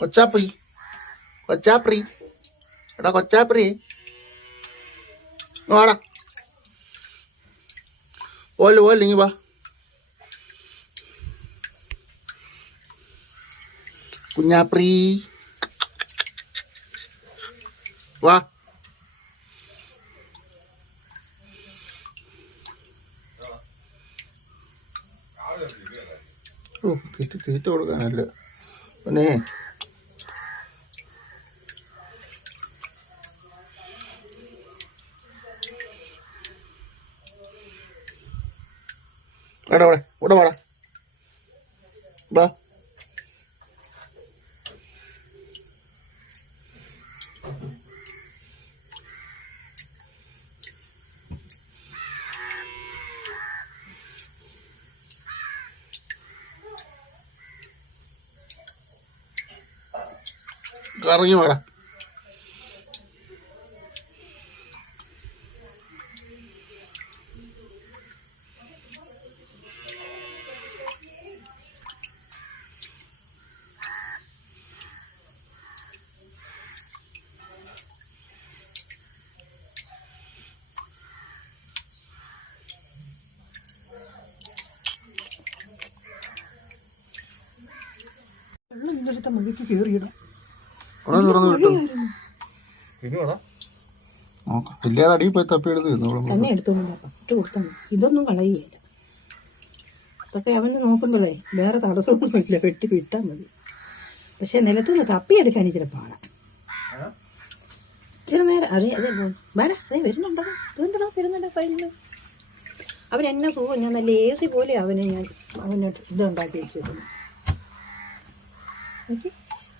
കൊച്ചാപ്രി കൊച്ചാപ്രി എടാ കൊച്ചാപ്രി വാടാ പോലെ പോലെ ഇങ്ങ് വാ കുഞ്ഞാപ്രി വാ ഓ തീറ്റ കൊടുക്കാനല്ല പിന്നെ വാടാ വാടാ ഇവിടെ വാടാ വാ കറങ്ങി വാടാ മഴയ്ക്ക് കയറിയിടാം അടിയിൽ പോയി തപ്പിയെടുത്ത് തന്നെ എടുത്തോണ്ടില്ല ഇട്ട് കൊടുത്താൽ ഇതൊന്നും കളയുകയില്ല. അതൊക്കെ അവന് നോക്കുമ്പോഴേ വേറെ തടസ്സമൊന്നുമില്ല, വെട്ടി വിട്ടാൽ മതി. പക്ഷെ നിലത്തുനിന്ന് തപ്പിയെടുക്കാൻ ഇച്ചിരി പാടാം. ഇച്ചിരി നേരം അതെ വേടാ അതേ വരുന്നുണ്ടോ വരുന്നുണ്ടോ ഫയലിൽ അവൻ എന്നെ സുഖം. ഞാൻ നല്ല AC പോലെ അവന് ഇതുണ്ടാക്കി വെച്ചിരുന്നു.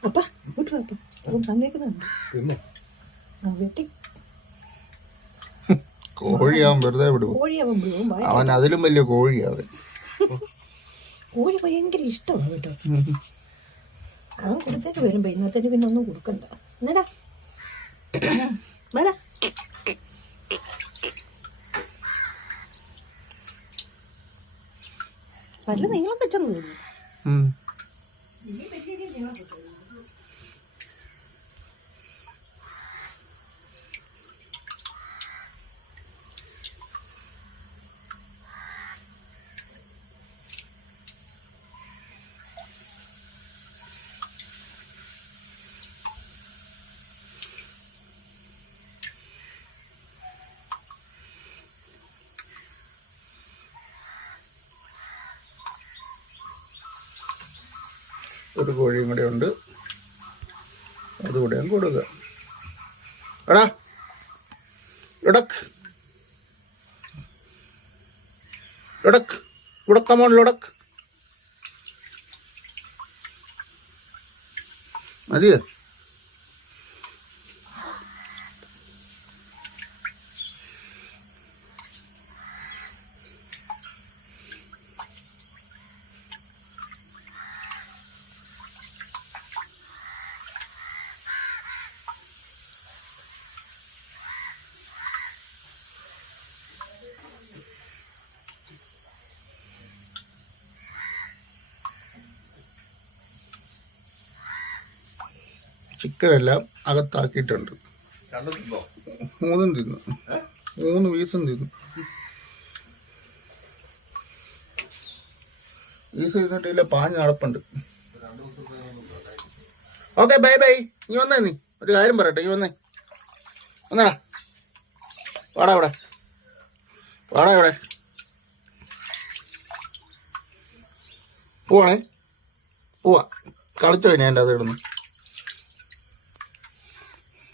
അപ്പാ ഇങ്ങോട്ട് വാ, അവൻ സമ്മതിക്കുന്നുണ്ട്. വെട്ടി കോഴിയാവൻ വെറുതെ വിടും. അവൻ അതിലും വലിയ കോഴിയാവൻ. കോഴി ഭയങ്കര ഇഷ്ടമാണ് കേട്ടോ. അവൻ കൊടുത്തേക്ക് വരുമ്പോ ഇന്നത്തേക്ക് പിന്നെ ഒന്നും കൊടുക്കണ്ട. എന്നടാ വേടാ നല്ല നീളം വെച്ചെന്ന് തോന്നുന്നു. ഒരു കോഴിയും കൂടെ ഉണ്ട്, അതുകൂടെ കൊടുക്കുക. എടാ ലൊടക്ക് ലൊടക്ക് ലൊടക്കമോൺ ലൊടക്ക് മതിയോ? ചിക്കനെല്ലാം അകത്താക്കിയിട്ടുണ്ട്. 3 തിന്നു, 3 പീസും തിന്നു. പീസ് തിന്നിട്ടില്ല, പാഞ്ഞ് നടപ്പുണ്ട്. Okay bye bye. നീ വന്നേ, നീ ഒരു കാര്യം പറയട്ടെ, നീ വന്നേ, വന്നടാ, വാടാ ഇവിടെ, വാടാ ഇവിടെ, പോവാണേ, പോവാ കളിച്ചോ ഇനി എൻ്റെ അത് ഇടുന്നു.